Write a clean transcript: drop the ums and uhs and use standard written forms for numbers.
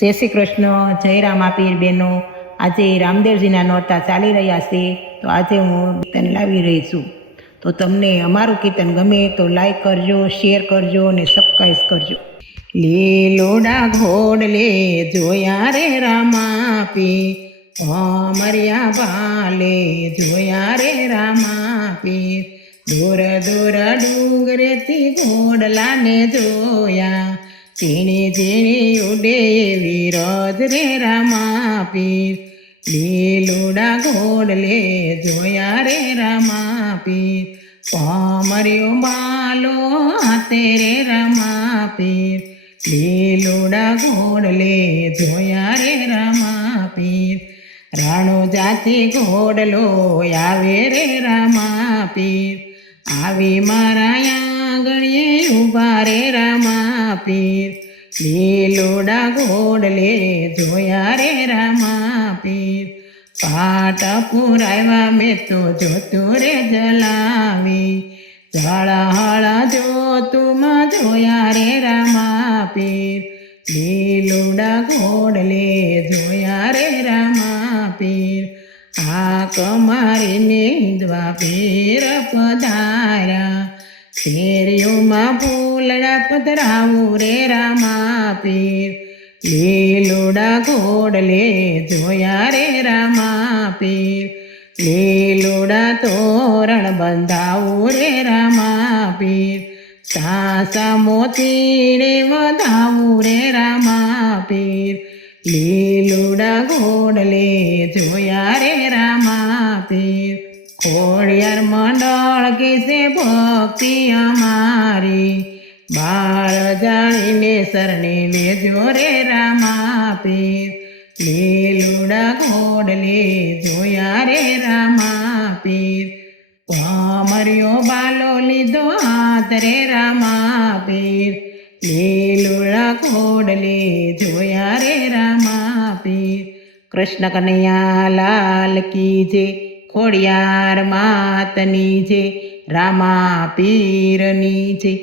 જય શ્રી કૃષ્ણ, જય રામાપીર બહેનો. આજે રામદેવજીના નોરતા ચાલી રહ્યા છે, તો આજે હું કીર્તન લાવી રહી છું. તો તમને અમારું કીર્તન ગમે તો લાઈક કરજો, શેર કરજો અને સબસ્ક્રાઈબ કરજો. લીલોડા ઘોડલે જોયા રે રામાપીર, અમર્યા ભાલે જોયા રે રામાપીર. દૂર દૂર ડુંગરેથી ઘોડલાને જોયા, ઝીણી ઝીણી ઉડે એવી રોજ રે રામાપીર. લીલોડા ઘોડલે જોયા રે રામાપીર, પામર્યો બાલો હાથે રે રામાપીર. લીલોડા ઘોડલે જોયા રે રામાપીર, રાણો જાતિ ઘોડલો આવે રે રામાપીર. આવી મારા આંગણીએ ઊભા રે રામાપીર. લીલોડા ઘોડલે જોયા રે રામાપીર, પાટ પુરાવ્યા મેં તો જોતું રે જલાવી. ઝળહળ જોતુંમાં જોયા રે રામાપીર. લીલોડા ઘોડલે જોયા રે રામાપીર, આ કમારીને દ્વાપીર પધાર્યા. શેરીઓમાં ફૂલડા પધરાવું રે રામાપીર. લીલોડા ઘોડલે જોયા રે રામાપીર, લીલોડા તોરણ બંધાવું રે રામાપીર. સાસા મોતીડે વધાવું રે રામાપીર. લીલોડા ઘોડલે જોયા રે રામાપીર, ખોડિયાર મંડળ કેસે ભક્તિ અમારી. બાળ જાણીને શરણે લેજો રે રામાપીર. લીલોડા ઘોડલે જોયા રે રામાપીર, પામર્યો બાલો લીધો હાથ રે રામાપીર. લીલોડા ઘોડલે જોયા રે રામાપીર. કૃષ્ણ કનૈયા લાલ કી જય, ખોડિયાર માતની જય, રામાપીરની જય.